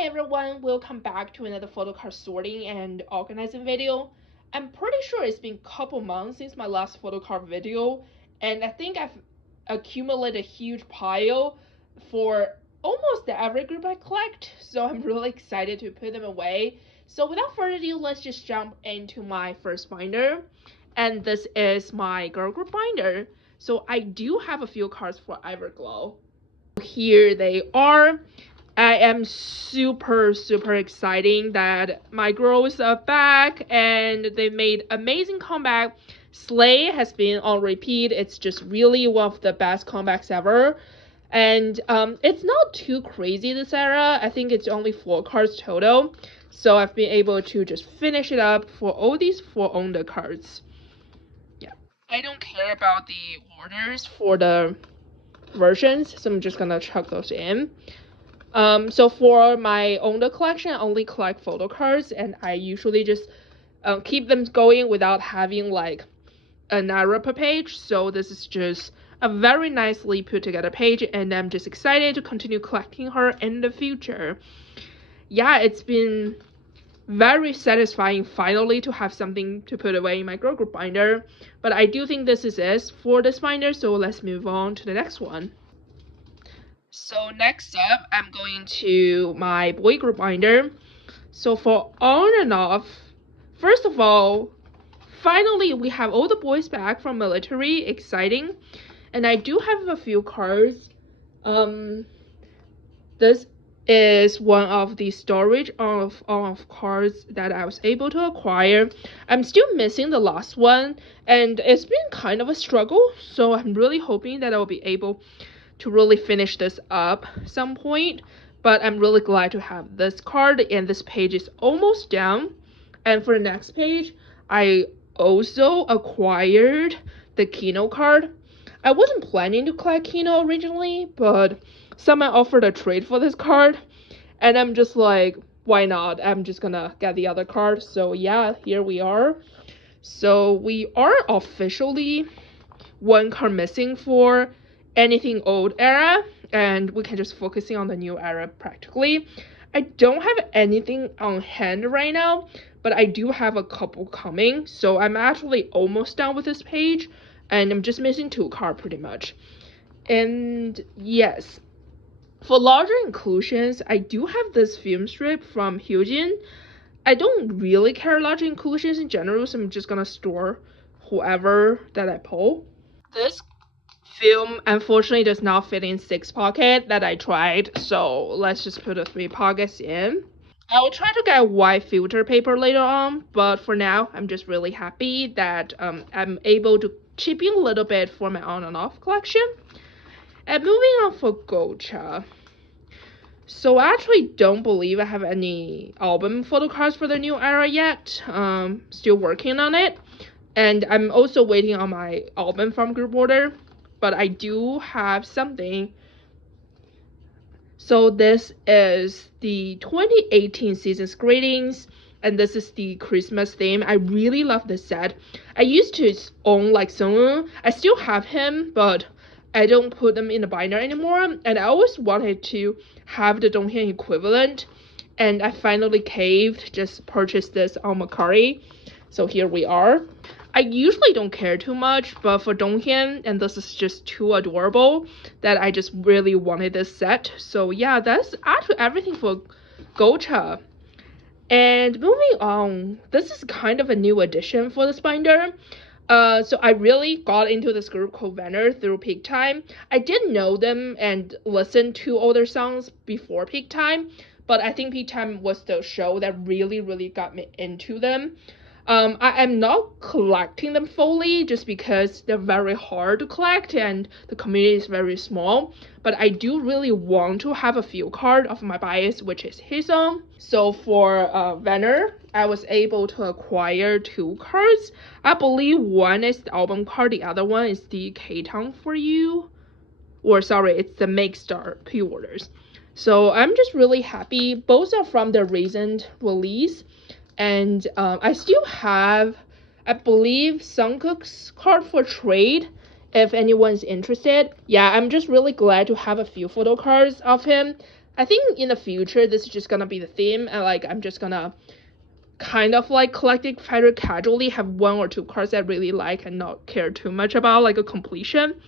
Hi everyone, welcome back to another photo card sorting and organizing video. I'm pretty sure it's been a couple months since my last photo card video, and I think I've accumulated a huge pile for almost every group I collect, so I'm really excited to put them away. So without further ado, let's just jump into my first binder, and this is my girl group binder. So I do have a few cards for Everglow. Here they are. I am super exciting that my girls are back and they made amazing comeback. Slay has been on repeat. It's just really one of the best comebacks ever. And it's not too crazy this era. I think it's only 4 cards total. So I've been able to just finish it up for all these 4 ONF cards. Yeah. I don't care about the orders for the versions, so I'm just gonna chuck those in. So for my ONF collection, I only collect photo cards, and I usually just keep them going without having like an error per page. So this is just a very nicely put together page, and I'm just excited to continue collecting her in the future. Yeah, it's been very satisfying finally to have something to put away in my girl group binder, but I do think this is it for this binder, so let's move on to the next one. So next up, I'm going to my boy group binder. So for on and off, first of all, finally we have all the boys back from military, exciting. And I do have a few cards. This is one of the storage of cards that I was able to acquire. I'm still missing the last one, and it's been kind of a struggle, so I'm really hoping that I'll be able to really finish this up some point, but I'm really glad to have this card, and this page is almost done. And for the next page, I also acquired the Kino card. I wasn't planning to collect Kino originally, but someone offered a trade for this card, and I'm just like, why not? I'm just gonna get the other card. So yeah, here we are. So we are officially 1 card missing for anything old era, and we can just focusing on the new era practically. I don't have anything on hand right now, but I do have a couple coming, so I'm actually almost done with this page, and I'm just missing 2 cards pretty much. And yes, for larger inclusions, I do have this film strip from Hyojin. I don't really care larger inclusions in general, so I'm just gonna store whoever that I pull. This film unfortunately does not fit in 6 pocket that I tried, so let's just put the 3 pockets in. I will try to get white filter paper later on, but for now I'm just really happy that I'm able to chip in a little bit for my on and off collection. And moving on for Gocha. So I actually don't believe I have any album photo cards for the new era yet. Still working on it, and I'm also waiting on my album from group order. But I do have something. So this is the 2018 season's greetings, and this is the Christmas theme. I really love this set. I used to own like Sungwoo. I still have him, but I don't put them in the binder anymore, and I always wanted to have the Donghyun equivalent, and I finally caved, just purchased this on Mercari. So here we are. I usually don't care too much, but for Donghyun, and this is just too adorable, that I just really wanted this set. So yeah, that's actually everything for Gocha. And moving on, this is kind of a new addition for this binder. So I really got into this group called Evnne through Peak Time. I did know them and listen to all their songs before Peak Time, but I think Peak Time was the show that really got me into them. I am not collecting them fully just because they're very hard to collect and the community is very small, but I do really want to have a few cards of my bias, which is his own. So for Evnne, I was able to acquire 2 cards. I believe one is the album card, the other one is the K-Town for You, or sorry, it's the Make Star pre-orders. So I'm just really happy. Both are from the recent release. And I still have, I believe, Sungkook's card for trade, if anyone's interested. Yeah, I'm just really glad to have a few photo cards of him. I think in the future this is just gonna be the theme, and like I'm just gonna kind of like collect it very casually, have 1 or 2 cards I really like and not care too much about like a completion.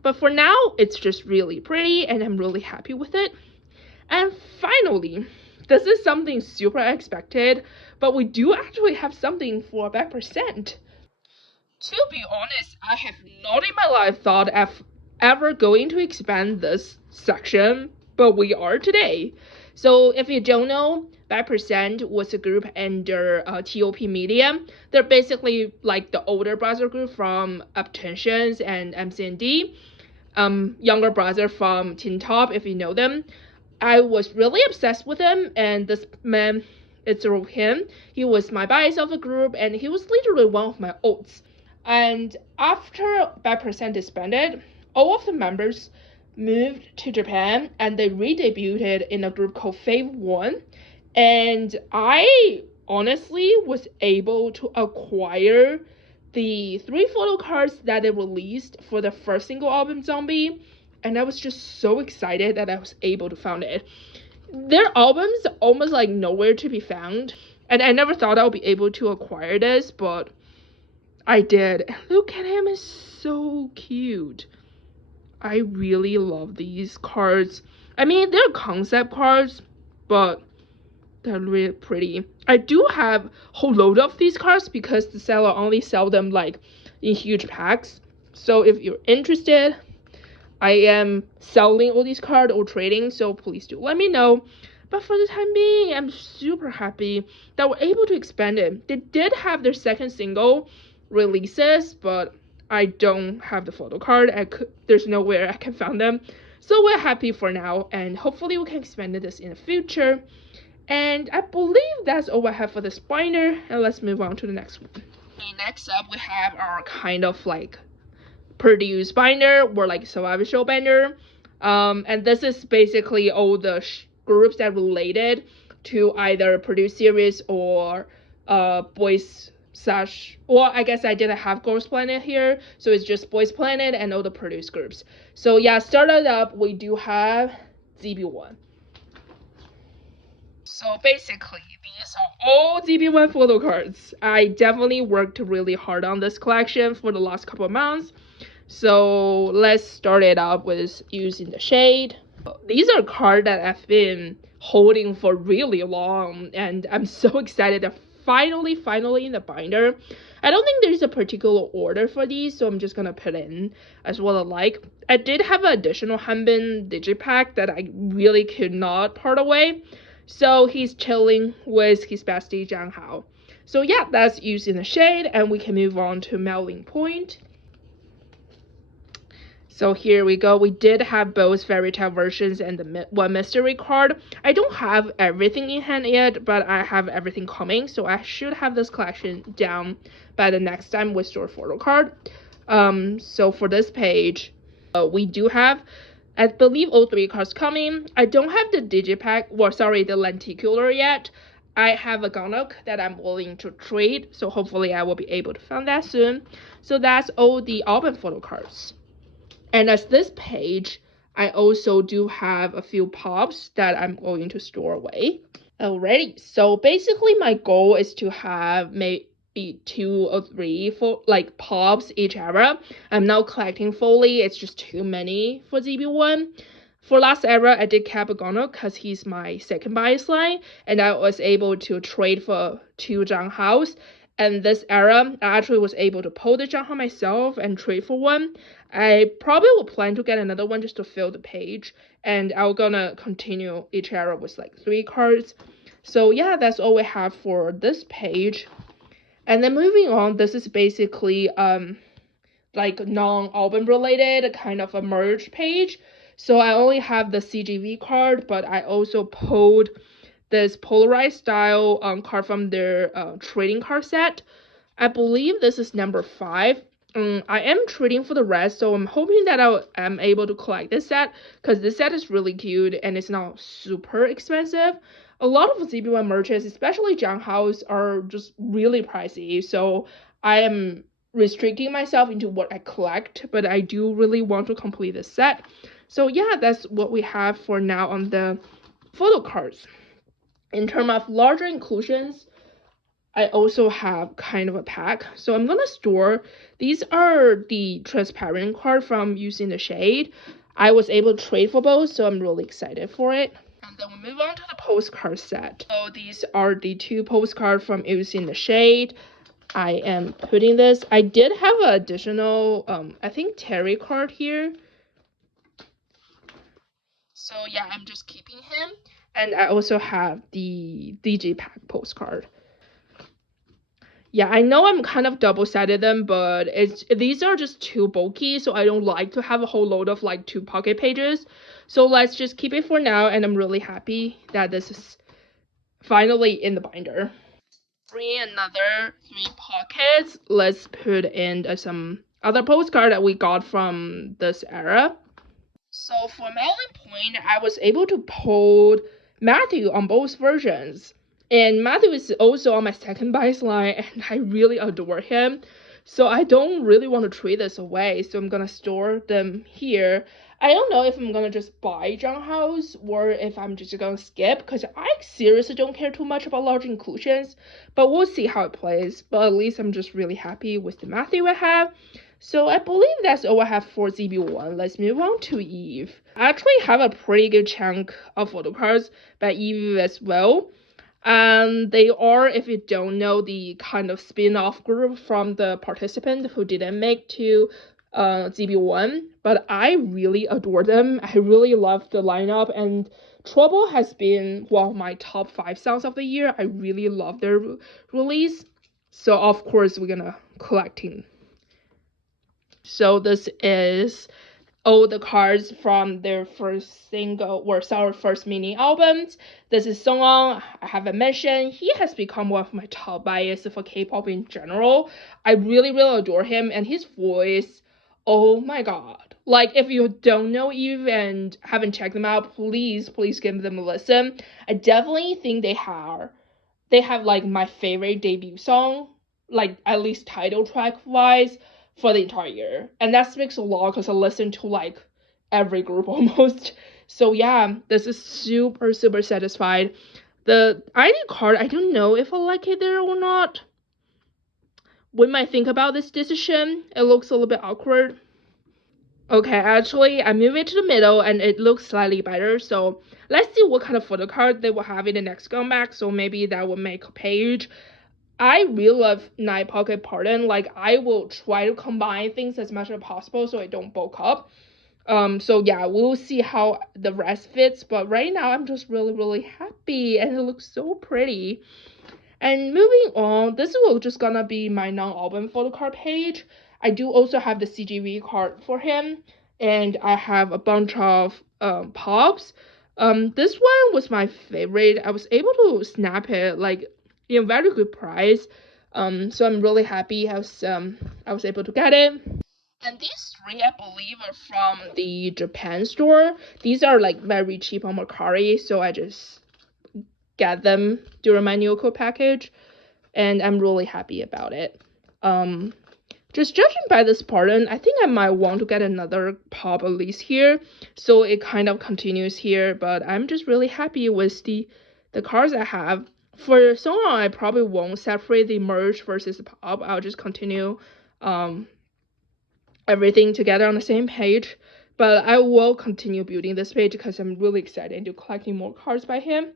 But for now, it's just really pretty and I'm really happy with it. And finally, this is something super unexpected, but we do actually have something for back percent. To be honest, I have not in my life thought of ever going to expand this section, but we are today. So if you don't know, Back Percent was a group under TOP Media. They're basically like the older brother group from Uptensions and MCND. Younger brother from Teen Top, if you know them. I was really obsessed with him, and this man, it's him. He was my bias of the group, and he was literally one of my ults. And after Back Percent disbanded, all of the members moved to Japan, and they re-debuted in a group called Fave 1. And I honestly was able to acquire the 3 photo cards that they released for the first single album, Zombie, and I was just so excited that I was able to find it. Their albums almost like nowhere to be found, and I never thought I would be able to acquire this, but I did. Look at him, it's so cute. I really love these cards. I mean, they're concept cards, but they're really pretty. I do have a whole load of these cards because the seller only sell them like in huge packs. So if you're interested, I am selling all these cards or trading, so please do let me know. But for the time being, I'm super happy that we're able to expand it. They did have their second single releases, but I don't have the photo card. There's nowhere I can find them. So we're happy for now, and hopefully we can expand this in the future. And I believe that's all I have for this binder, and let's move on to the next one. Okay, next up we have our kind of like produced binder, or like survival show binder. And this is basically all the groups that related to either produced series or boys slash, well, I guess I didn't have Girls Planet here, so it's just Boys Planet and all the produced groups. So yeah, started up, we do have ZB1. So basically, these are all ZB1 photo cards. I definitely worked really hard on this collection for the last couple of months. So let's start it up with using the shade. These are cards that I've been holding for really long, and I'm so excited that finally in the binder. I don't think there's a particular order for these, so I'm just gonna put in as what I like. I did have an additional Hanbin digipack that I really could not part away. So he's chilling with his bestie Zhang Hao. So yeah, that's using the shade, and we can move on to melting point. So here we go. We did have both fairy tale versions and the one mystery card. I don't have everything in hand yet, but I have everything coming, so I should have this collection down by the next time we store photo card. So for this page, we do have, I believe, all 3 cards coming. I don't have the digipack, the lenticular yet. I have a Gonok that I'm willing to trade, so hopefully I will be able to find that soon. So that's all the album photo cards. And as this page, I also do have a few pops that I'm going to store away. Alrighty, so basically my goal is to have maybe 2 or 3 for like pops each era. I'm now collecting fully, it's just too many for ZB1. For last era, I did cap a Gonok because he's my second bias line, and I was able to trade for 2 Zhang Haos. And this era, I actually was able to pull the Zhang Hao myself and trade for 1. I probably will plan to get another one just to fill the page, and I'm gonna continue each era with like 3 cards. So yeah, that's all we have for this page. And then moving on, this is basically like non-album related, kind of a merge page. So I only have the CGV card, but I also pulled this polarized style card from their trading card set. I believe this is number 5. I am trading for the rest, so I'm hoping that I'm able to collect this set, because this set is really cute and it's not super expensive. A lot of ZB1 merches, especially Zhang Hao's, are just really pricey, so I am restricting myself into what I collect, but I do really want to complete this set. So yeah, that's what we have for now on the photo cards. In terms of larger inclusions, I also have kind of a pack. So I'm gonna store, these are the transparent card from Using the Shade. I was able to trade for both, so I'm really excited for it. And then we move on to the postcard set. So these are the 2 postcards from Using the Shade. I am putting this. I did have an additional, I think Terry card here. So yeah, I'm just keeping him. And I also have the DJ pack postcard. Yeah, I know I'm kind of double-sided them, but these are just too bulky, so I don't like to have a whole load of like 2 pocket pages. So let's just keep it for now, and I'm really happy that this is finally in the binder. Bring another 3 pockets. Let's put in some other postcard that we got from this era. So for Melody Point, I was able to pull Matthew on both versions. And Matthew is also on my second bias line, and I really adore him. So I don't really want to trade this away, so I'm gonna store them here. I don't know if I'm gonna just buy John House or if I'm just gonna skip, because I seriously don't care too much about large inclusions, but we'll see how it plays. But at least I'm just really happy with the Matthew I have. So I believe that's all I have for ZB1. Let's move on to Eve. I actually have a pretty good chunk of photo cards by Eve as well. They are, if you don't know, the kind of spin-off group from the participant who didn't make to ZB1. But I really adore them. I really love the lineup, and Trouble has been one of my top 5 songs of the year. I really love their release. So of course we're gonna collecting. So this is all the cards from their first single or our first mini albums. This is Songwon. I haven't mentioned, he has become one of my top bias for K-pop in general. I really adore him, and his voice, oh my god. Like, if you don't know Eve and haven't checked them out, please give them a listen. I definitely think they have like my favorite debut song, like at least title track wise, for the entire year. And that speaks a lot because I listen to like every group almost. So yeah, this is super satisfied. The ID card, I don't know if I like it there or not. We might think about this decision. It looks a little bit awkward. Okay, actually, I move it to the middle and it looks slightly better. So let's see what kind of photo card they will have in the next comeback. So maybe that will make a page. I really love Night Pocket Pardon. Like, I will try to combine things as much as possible so I don't bulk up. So yeah, we'll see how the rest fits. But right now, I'm just really happy, and it looks so pretty. And moving on, this will just gonna be my non-album photo card page. I do also have the CGV card for him, and I have a bunch of pops. This one was my favorite. I was able to snap it like in very good price. So I'm really happy I was able to get it. And these 3, I believe, are from the Japan store. These are like very cheap on Mercari, so I just get them during my new code package, and I'm really happy about it. Just judging by this pattern, I think I might want to get another pop at least here, so it kind of continues here. But I'm just really happy with the cards I have. For so long, I probably won't separate the merge versus the pop. I'll just continue everything together on the same page. But I will continue building this page because I'm really excited into collecting more cards by him.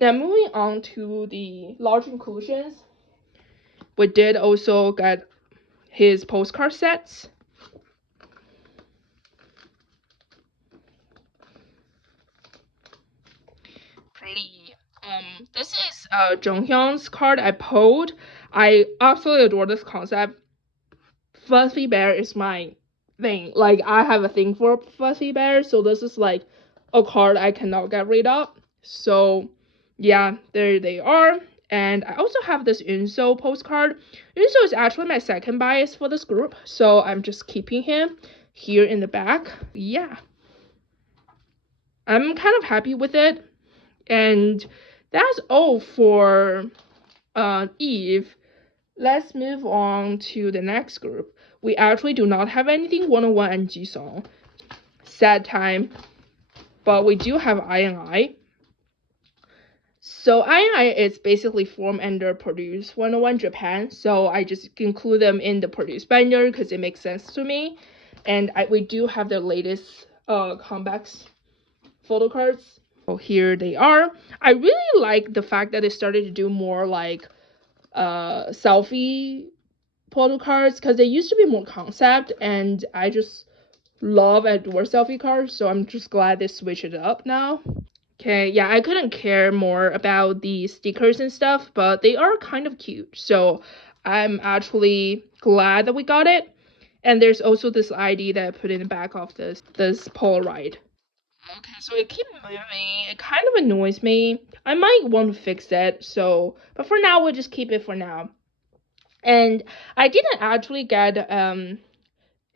Now moving on to the large inclusions, we did also get his postcard sets. Pretty. This is Jonghyun's card I pulled. I absolutely adore this concept. Fuzzy Bear is my thing. Like, I have a thing for Fuzzy Bear, so this is like a card I cannot get rid of. So yeah, there they are. And I also have this Unso postcard. Unso is actually my second bias for this group, so I'm just keeping him here in the back. Yeah, I'm kind of happy with it. And that's all for Eve. Let's move on to the next group. We actually do not have anything 101 and Jisung. Sad time. but we do have I. So I is basically formed under Produce 101 Japan, so I just include them in the Produce binder because it makes sense to me. And we do have the latest Convex photo cards. So here they are. I really like the fact that they started to do more like selfie photo cards, because they used to be more concept, and I just love adore selfie cards, so I'm just glad they switched it up now. Okay, yeah, I couldn't care more about the stickers and stuff, but they are kind of cute, so I'm actually glad that we got it. And there's also this ID that I put in the back of this Polaroid. Okay, so it keeps moving. It kind of annoys me. I might want to fix it, so, but for now, we'll just keep it for now. And I didn't actually get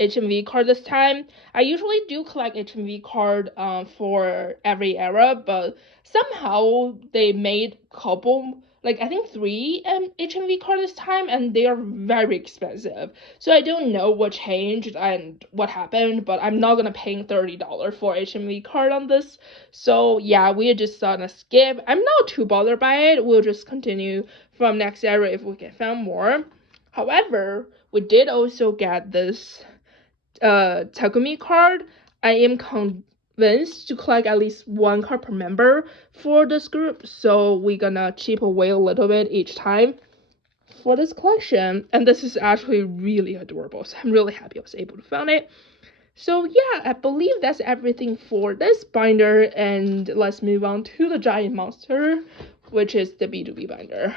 HMV card this time. I usually do collect HMV card for every era, but somehow they made couple, like I think 3 HMV card this time, and they are very expensive. So I don't know what changed and what happened, but I'm not gonna pay $30 for HMV card on this. So yeah, we're just gonna skip. I'm not too bothered by it. We'll just continue from next era if we can find more. However, we did also get this Takumi card. I am convinced to collect at least 1 card per member for this group, so we're gonna chip away a little bit each time for this collection. And this is actually really adorable, so I'm really happy I was able to find it. So yeah, I believe that's everything for this binder, and let's move on to the giant monster, which is the B2B binder.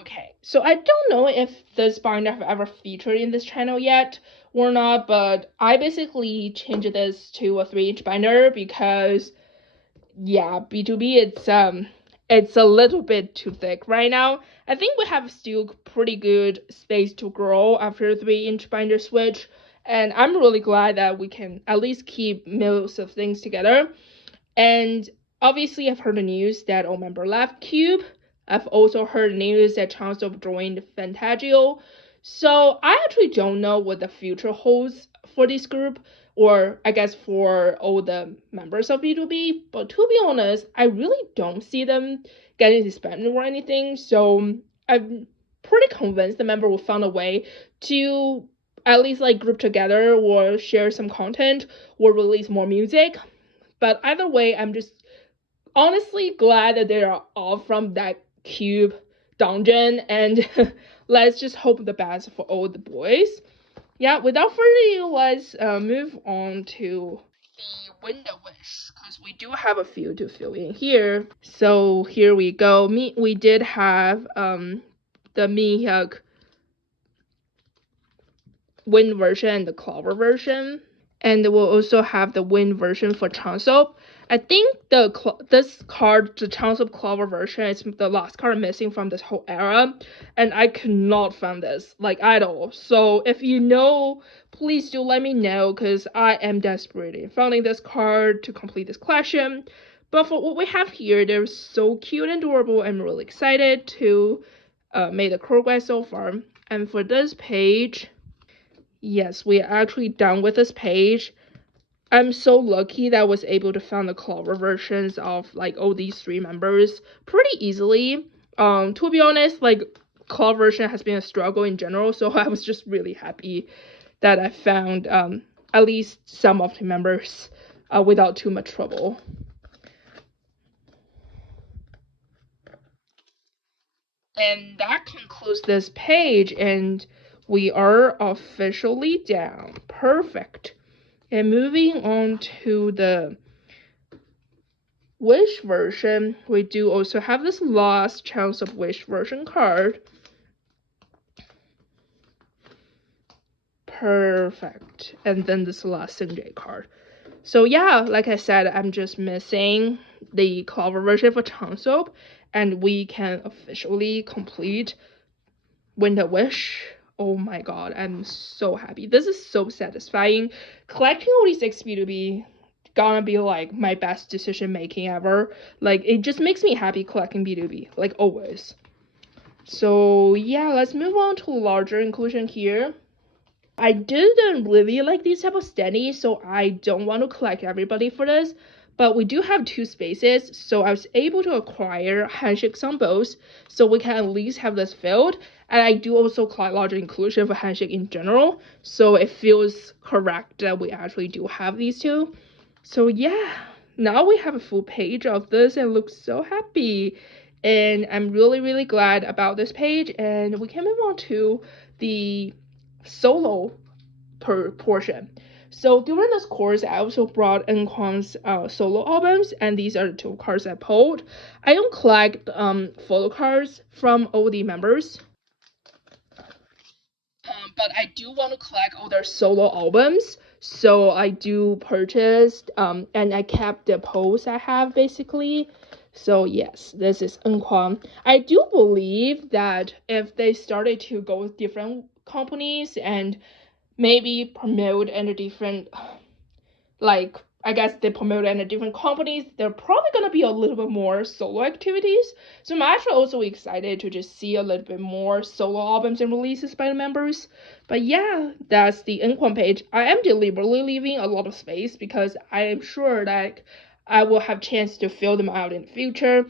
Okay, so I don't know if this binder have ever featured in this channel yet or not, but I basically changed this to a 3-inch binder because, yeah, B2B, it's a little bit too thick right now. I think we have still pretty good space to grow after a 3-inch binder switch, and I'm really glad that we can at least keep most of things together. And obviously, I've heard the news that all member left Cube. I've also heard news that Chansop joined Fantagio. So I actually don't know what the future holds for this group, or I guess for all the members of B2B. But to be honest, I really don't see them getting disbanded or anything. So I'm pretty convinced the member will find a way to at least like group together or share some content or release more music. But either way, I'm just honestly glad that they are off from that Cube dungeon, and let's just hope the best for all the boys. Yeah, without further ado, let's move on to the window wish, because we do have a few to fill in here. So here we go. We did have the Mihyuk wind version and the clover version. And we'll also have the wind version for Chansop. I think this card, the Chansop Clover version, is the last card missing from this whole era, and I could not find this like at all. So if you know, please do let me know, because I am desperate in finding this card to complete this collection. But for what we have here, they're so cute and adorable. I'm really excited to make the progress so far. And for this page, yes, we are actually done with this page. I'm so lucky that I was able to find the Clover versions of like all these 3 members pretty easily. To be honest, like Clover version has been a struggle in general, so I was just really happy that I found at least some of the members without too much trouble. And that concludes this page, and we are officially down. Perfect. And moving on to the Wish version, we do also have this last chance of Wish version card. Perfect. And then this last Sinjay card. So yeah, like I said, I'm just missing the Clover version for Chansop, and we can officially complete Winter Wish. Oh my god, I'm so happy. This is so satisfying. Collecting all these XB2B gonna be like my best decision making ever. Like, it just makes me happy collecting B2B, like always. So yeah, let's move on to larger inclusion here. I didn't really like these type of standees, so I don't want to collect everybody for this. but we do have 2 spaces, so I was able to acquire handshakes on both, so we can at least have this filled. And I do also collect larger inclusion for handshake in general, so it feels correct that we actually do have these 2. So yeah, now we have a full page of this and look so happy. And I'm really glad about this page, and we can move on to the solo portion. So during this course, I also brought Enquan's solo albums, and these are the 2 cards I pulled. I don't collect photo cards from all the members, but I do want to collect all their solo albums. So I do purchase, and I kept the pose I have basically. So yes, this is Enquan. I do believe that if they started to go with different companies and maybe promote under different, like, I guess they promote under different companies, they're probably gonna be a little bit more solo activities. So I'm actually also excited to just see a little bit more solo albums and releases by the members. But yeah, that's the Enquan page. I am deliberately leaving a lot of space because I am sure that I will have chance to fill them out in the future,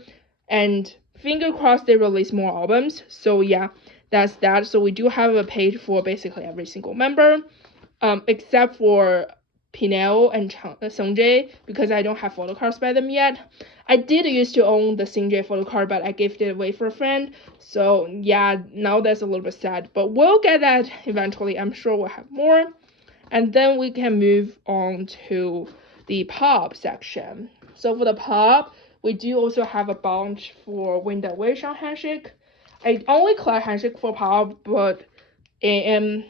and finger crossed they release more albums. So yeah, that's that. So we do have a page for basically every single member, except for Pinel and Seungjae, because I don't have photo cards by them yet. I did used to own the Seungjae photo card, but I gave it away for a friend. So yeah, now that's a little bit sad, but we'll get that eventually. I'm sure we'll have more. And then we can move on to the pop section. So for the pop, we do also have a bunch for Window Wish on handshake. I only collect handshake for pop, but I'm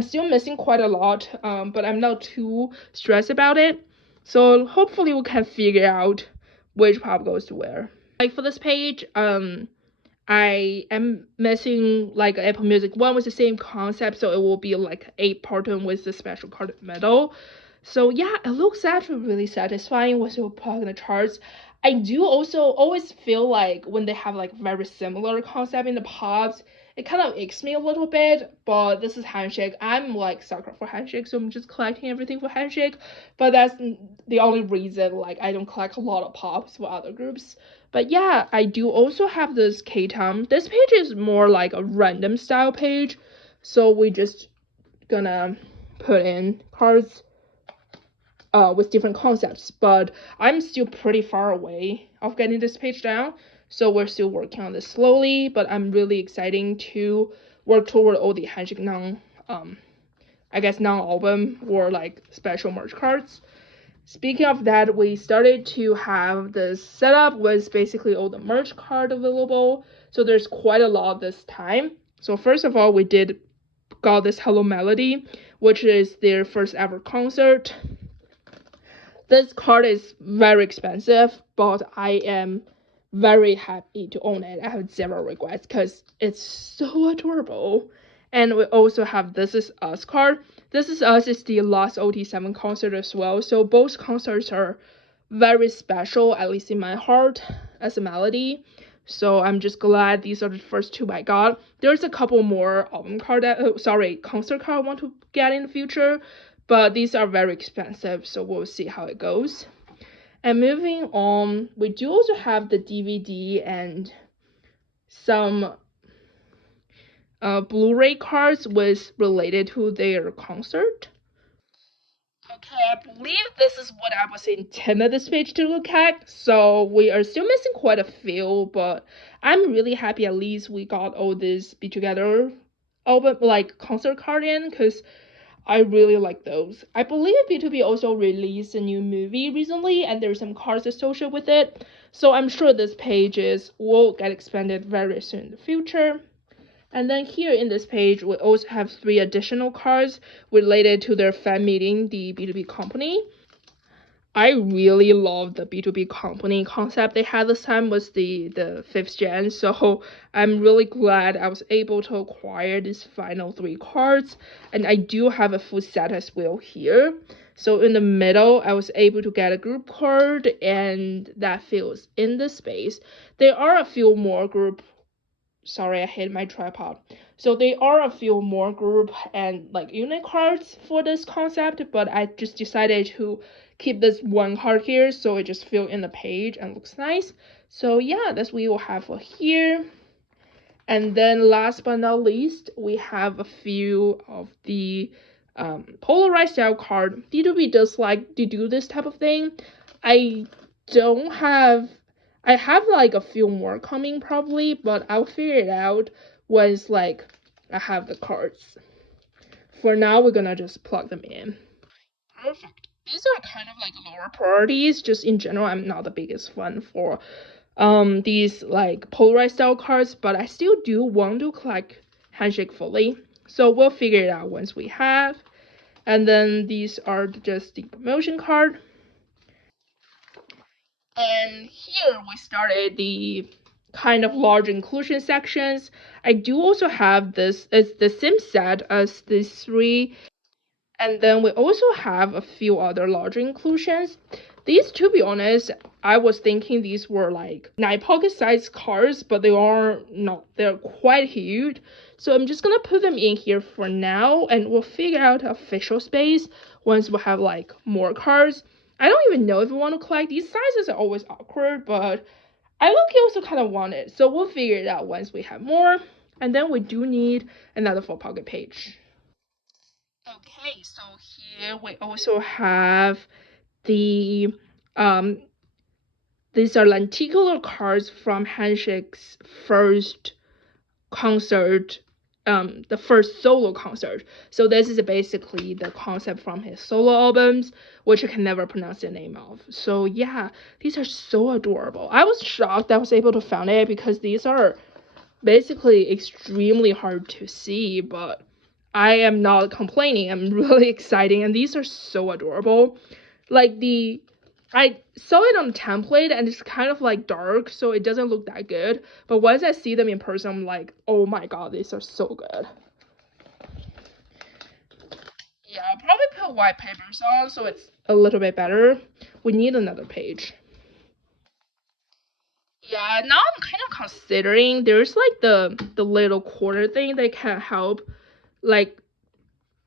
still missing quite a lot, but I'm not too stressed about it. So hopefully we can figure out which pop goes to where. Like for this page, I am missing like Apple Music 1 with the same concept, so it will be like 8-parton with the special card medal. So yeah, it looks actually really satisfying once you plug in the charts. I do also always feel like when they have like very similar concept in the pops, it kind of aches me a little bit, but this is handshake. I'm like sucker for handshake, so I'm just collecting everything for handshake. But that's the only reason like I don't collect a lot of pops for other groups. But yeah, I do also have this K-Tom. This page is more like a random style page, so we just gonna put in cards with different concepts. But I'm still pretty far away of getting this page down, so we're still working on this slowly. But I'm really excited to work toward all the handshake non-album or like special merch cards. Speaking of that, we started to have this setup with basically all the merch card available. So there's quite a lot this time. So first of all, we got this Able-MineMelody, which is their first ever concert. This card is very expensive, but I am very happy to own it. I have 0 regrets because it's so adorable. And we also have This Is Us card. This Is Us is the last OT7 concert as well, so both concerts are very special, at least in my heart, as a melody. So I'm just glad these are the first 2 I got. There's a couple more concert card I want to get in the future, but these are very expensive, so we'll see how it goes. And moving on, we do also have the DVD and some Blu-ray cards related to their concert. Okay, I believe this is what I was intended this page to look at, so we are still missing quite a few, but I'm really happy at least we got all this Be Together album, like concert card in, because I really like those. I believe BTOB also released a new movie recently, and there's some cards associated with it, so I'm sure this pages will get expanded very soon in the future. And then here in this page, we also have 3 additional cards related to their fan meeting, the BTOB company. I really love the BTOB company concept they had this time was the 5th gen, so I'm really glad I was able to acquire these final 3 cards, and I do have a full set as well here. So in the middle, I was able to get a group card, and that fills in the space. There are a few more Sorry, I hit my tripod. So there are a few more group and like unit cards for this concept, but I just decided to keep this one card here, so it just fill in the page and looks nice. So yeah, that's what we will have for here. And then last but not least, we have a few of the polarized style card. BTOB does like to do this type of thing. I have like a few more coming probably, but I'll figure it out once like I have the cards. For now, we're gonna just plug them in. Perfect. These are kind of like lower priorities. Just in general, I'm not the biggest fan for these like polarized style cards, but I still do want to collect handshake fully. So we'll figure it out once we have. And then these are just the promotion card. And here we started the kind of large inclusion sections. I do also have this, it's the same set as these three. And then we also have a few other larger inclusions. These, to be honest, I was thinking these were like 9 pocket size cards, but they are not. They're quite huge. So I'm just gonna put them in here for now, and we'll figure out official space once we have like more cards. I don't even know if we want to collect. These sizes are always awkward, but I low-key also kind of want it. So we'll figure it out once we have more. And then we do need another 4 pocket page. Okay, so here we also have the these are lenticular cards from Handshake's first concert, the first solo concert. So this is basically the concept from his solo albums, which I can never pronounce the name of. So yeah, these are so adorable. I was shocked I was able to find it because these are basically extremely hard to see, but I am not complaining. I'm really excited, and these are so adorable. Like I saw it on the template, and it's kind of like dark, so it doesn't look that good. But once I see them in person, I'm like, oh my god, these are so good. Yeah, I'll probably put white papers on, so it's a little bit better. We need another page. Yeah, now I'm kind of considering there's like the little quarter thing that can help like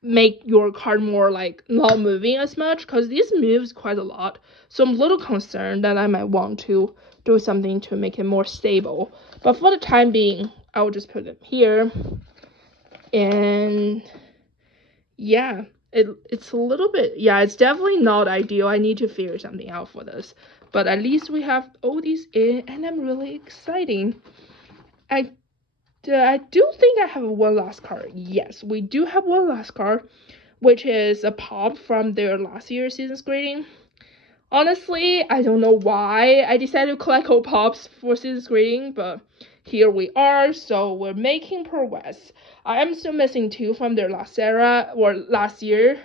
make your card more like not moving as much, because this moves quite a lot. So I'm a little concerned that I might want to do something to make it more stable. But for the time being, I'll just put them here. And yeah, it's a little bit, yeah, it's definitely not ideal. I need to figure something out for this. But at least we have all these in, and I'm really excited. I do think I have one last card. Yes, we do have one last card, which is a pop from their last year's season's grading. Honestly, I don't know why I decided to collect all pops for season's grading, but here we are, so we're making progress. I am still missing 2 from their last era, or last year,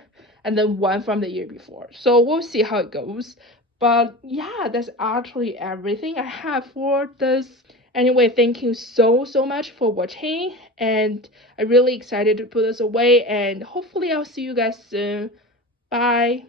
and then 1 from the year before. So we'll see how it goes. But yeah, that's actually everything I have for this. Anyway, thank you so much for watching, and I'm really excited to put this away, and hopefully I'll see you guys soon. Bye.